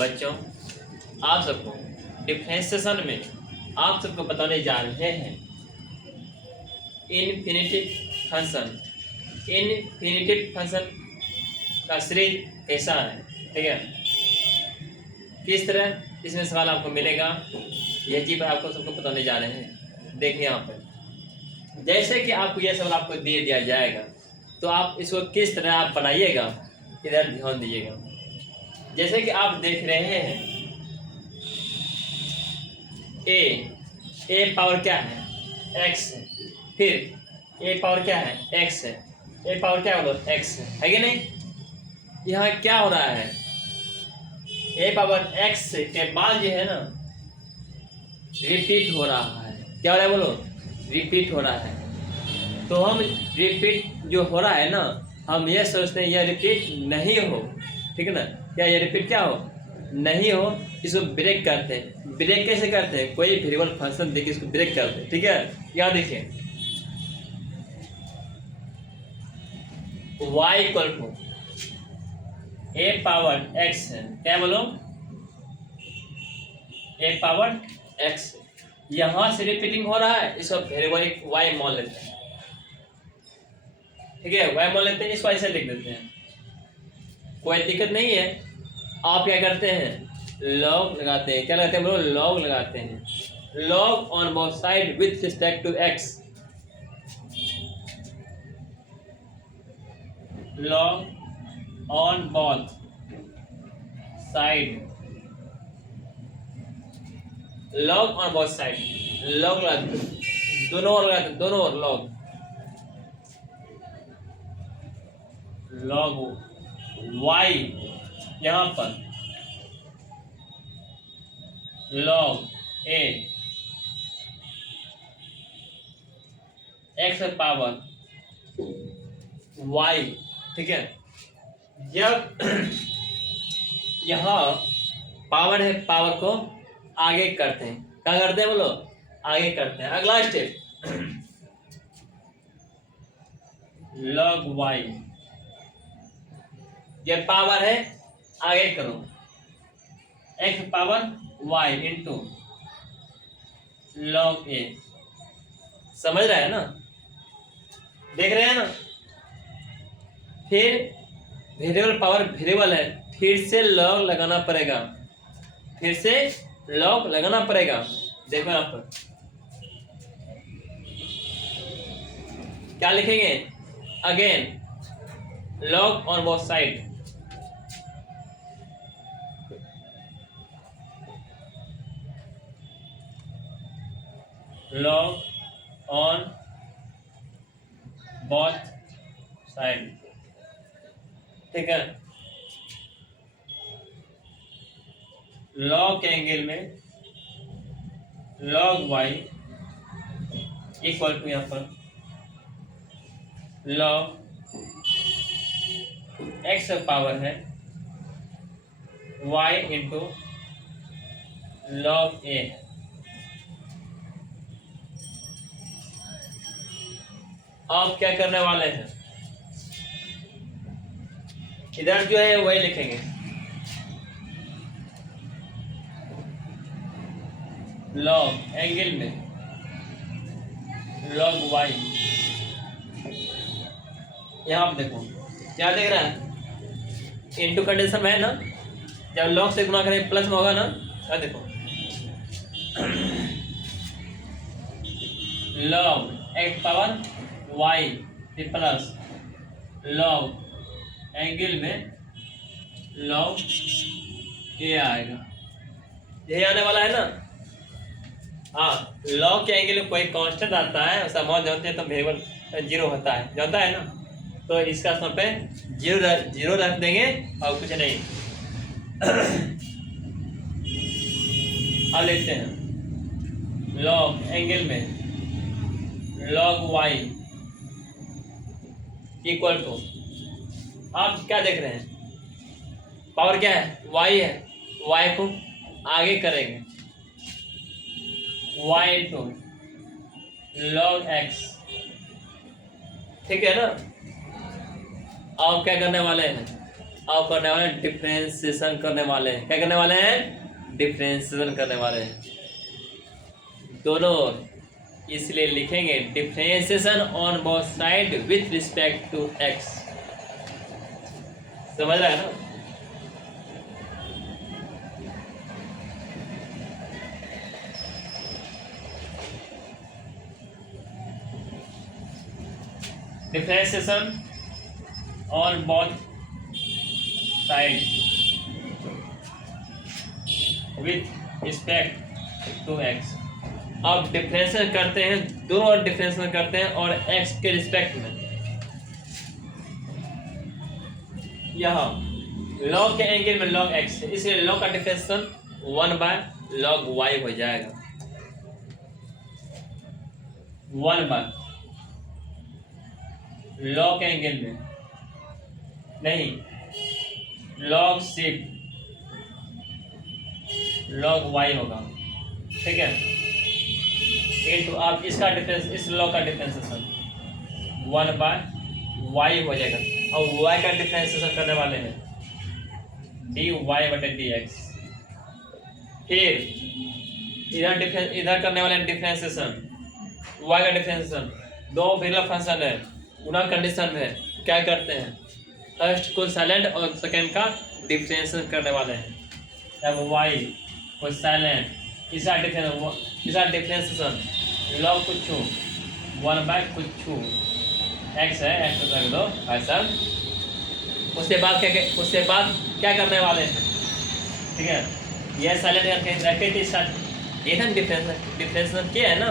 बच्चों, आप सबको डिफरेंशिएशन में आप सबको बताने जा रहे हैं इन्फिनिटिव फंक्शन। इन्फिनिटिव फंक्शन का सीरीज कैसा है, ठीक है, किस तरह इसमें सवाल आपको मिलेगा, यह चीज़ आपको सबको बताने जा रहे हैं। देखिए यहाँ पर जैसे कि आपको यह सवाल आपको दे दिया जाएगा तो आप इसको किस तरह आप बनाइएगा, इधर ध्यान दीजिएगा। जैसे कि आप देख रहे हैं ए पावर क्या है, एक्स है, फिर ए पावर क्या है, एक्स है, ए पावर क्या बोलो, एक्स है कि नहीं। यहाँ क्या हो रहा है, ए पावर एक्स के बाद जो है ना रिपीट हो रहा है। क्या हो रहा है बोलो, रिपीट हो रहा है। तो हम रिपीट जो हो रहा है ना, हम ये सोचते हैं यह रिपीट नहीं हो, ठीक है ना, क्या यह रिपीट क्या हो, नहीं हो, इसको ब्रेक करते हैं। ब्रेक कैसे करते हैं, कोई वेरिएबल फंक्शन देके इसको ब्रेक करते हैं, ठीक है। यहाँ देखिए y equal to a power x है, क्या बोलो, ए पावर एक्स। यहां से रिपीटिंग हो रहा है, इसको वेरिएबल y मान लेते हैं, ठीक है, y मान लेते हैं, इसको ऐसे लिख देते हैं, कोई दिक्कत नहीं है। आप क्या करते हैं, लॉग लगाते हैं, क्या लगाते हैं बोलो, लॉग लगाते हैं। Log on both side with respect to x, log on both side, log on both side, log लगाते दोनों ओर लगाते, दोनों ओर लॉग, लॉग y यहाँ पर लॉग ए एक्स पावर y, ठीक है। जब यहाँ पावर है, पावर को आगे करते हैं, क्या करते हैं बोलो, आगे करते हैं। अगला स्टेप लॉग y, ये पावर है, आगे करो, x power y into log A. समझ रहा है ना, देख रहे हैं ना। फिर वेरिएबल पावर वेरिएबल है, फिर से लॉग लगाना पड़ेगा, फिर से लॉग लगाना पड़ेगा। देखो यहाँ पर क्या लिखेंगे, again log on both side, log on both side, ठीक है। लॉग के एंगल में लॉग y इक्वल टू यहाँ पर लॉग x पावर है y इंटू लॉग a। आप क्या करने वाले हैं, इधर जो है वही लिखेंगे, लॉग एंगल में लॉग y। यहाँ आप देखो क्या देख रहा है, इनटू कंडीशन में है ना, जब लॉग से गुणा करें प्लस में होगा ना। क्या देखो log x power y plus log angle में लॉग ए आएगा, यही आने वाला है ना। हाँ, लॉग के एंगल में कोई कांस्टेंट आता है, उसका मान जानते हैं तो वेरिएबल जीरो होता है, जानता है ना। तो इसका स्थान पे जीरो रख देंगे और कुछ नहीं। अब लिखते हैं लॉग एंगल में लॉग y इक्वल टू, आप क्या देख रहे हैं, पावर क्या है, y है, y को आगे करेंगे, y इंटू लॉग x, ठीक है ना। अब क्या करने वाले हैं, अब करने वाले हैं डिफरेंशिएशन करने वाले हैं। क्या करने वाले हैं? डिफरेंशिएशन करने वाले हैं दोनों ओर। इसलिए लिखेंगे differentiation on both side with respect to x. समझ रहा है ना? Differentiation on both side with respect to x. अब डिफरेंशिएशन करते हैं, दोनों और डिफरेंशिएशन करते हैं और एक्स के रिस्पेक्ट में। यहाँ लॉग के एंगल में लॉग एक्स है, इसलिए लॉग का डिफरेंशिएशन 1/log y हो जाएगा। 1/log के एंगल में नहीं, log शिफ्ट log y होगा, ठीक है। इनटू आप इसका डिफरेंस, इस लॉग का डिफरेंशिएशन 1/y हो जाएगा। और y का डिफरेंशिएशन करने वाले हैं dy/dx। फिर इधर करने वाले हैं डिफरेंशिएशन, y का डिफरेंशिएशन। दो वेरिएबल फंक्शन है, उनका कंडीशन है, क्या करते हैं? फर्स्ट को साइलेंट और सेकेंड का डिफरेंशिएशन करने वाले हैं। अब y को साइलेंट, इसका डिफरेंशिएशन लॉग कुछ 1/कुछ x है, x रख दो ऐसा। उसके बाद क्या करने वाले हैं? ठीक है, ये साइलेंट करके रखे थे स्टार्ट। ये ना डिफरेंशिएशन किया है ना,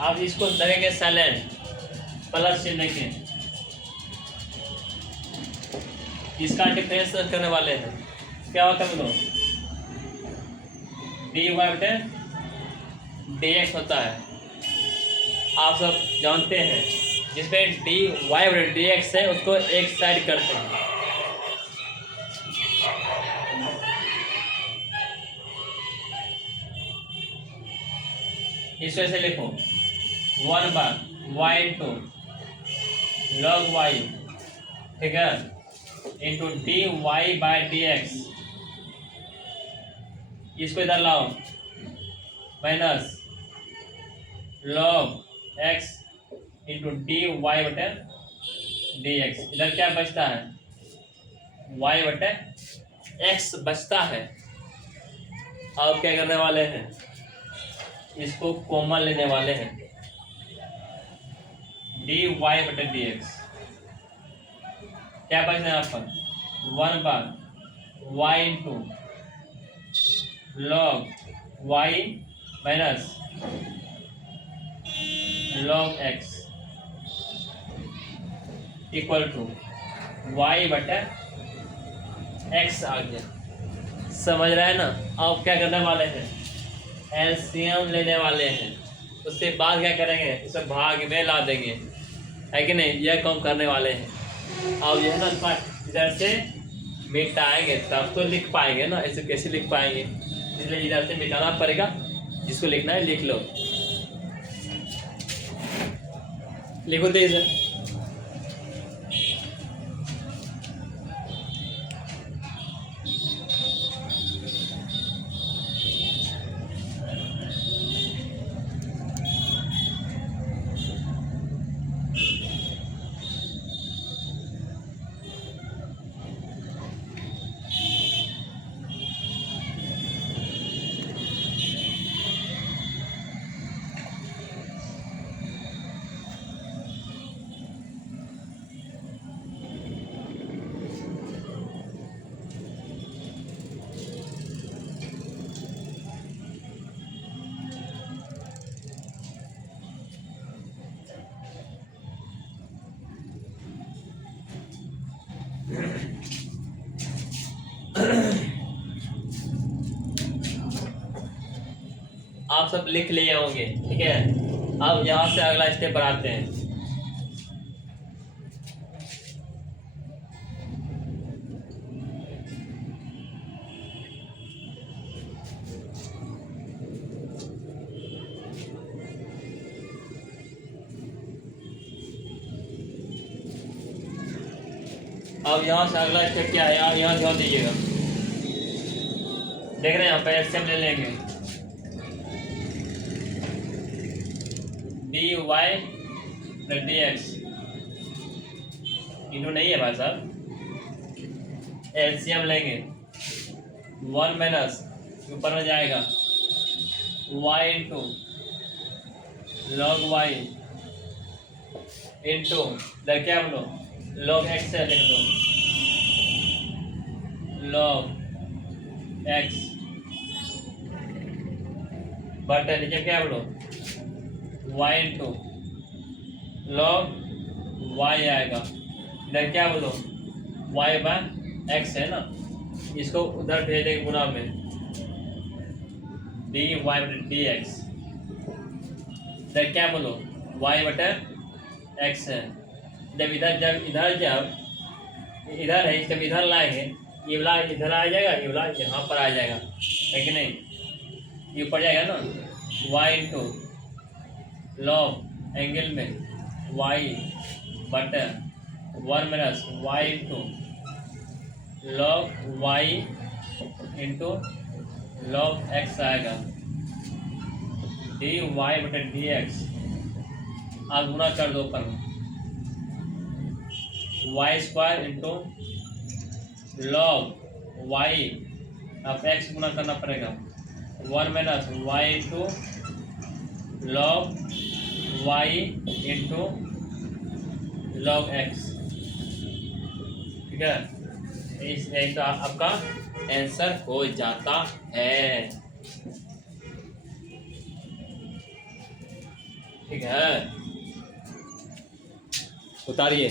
आप इसको लगेंगे साइलेंट प्लस चिन्ह लेके, इसका डिफरेंशिएशन करने वाले हैं। क्या होता है बोलो? dy/dx होता है, आप सब जानते हैं। जिसमें dy/dx है उसको एक साइड करते हैं। इस वजह से लिखो 1/y into log y, ठीक है, into dy/dx। इसको इधर लाओ, minus log x into dy/dx। इधर क्या बचता है? y/x बचता है। अब क्या करने वाले हैं? इसको कॉमन लेने वाले हैं, dy/dx। क्या बचना है आपका? 1/y into log y minus log x equal to y/x आ गया। समझ रहा है ना? अब क्या करने वाले हैं? एलसीएम लेने वाले हैं। उसके बाद क्या करेंगे? इसे भाग में ला देंगे, है कि नहीं? यह काम करने वाले हैं। अब यह ना इधर से मिटाएंगे तब तो लिख पाएंगे ना, ऐसे कैसे लिख पाएंगे? इसलिए इधर से मिटाना पड़ेगा। जिसको लिखना है लिख लो, लिखो तेज है। आप सब लिख लिए होंगे, ठीक है। अब यहाँ से अगला स्टेप बढ़ाते हैं। अब यहाँ से अगला स्टेप क्या है, यहाँ ध्यान दीजिएगा। देख रहे हैं यहाँ पे एलसीएम ले लेंगे, dy प्लस dx इनू नहीं है भाई साहब, एलसीएम लेंगे 1 माइनस ऊपर में जाएगा y into log y into क्या बोलो लॉग x है, लिख दो लॉग x बट नीचे क्या बोलो y इंटू लॉग y आएगा, इधर क्या बोलो y बाय x है ना, इसको उधर भेज देंगे गुना में dy बटे dx, इधर क्या बोलो y बटे x है। जब इधर है, जब इधर लाएंगे ये वाला इधर आ जाएगा, ये वाला यहाँ पर आ जाएगा, है कि नहीं, ये ऊपर जाएगा ना y इंटू लॉग एंगल में y बटे 1 minus y into log y into log x आएगा, dy बटे dx आप गुना कर दो ऊपर में y square into log y आप x गुना करना पड़ेगा 1 minus y into log y into log x, ठीक है। इस तो आपका आंसर हो जाता है, ठीक है। उतारिए।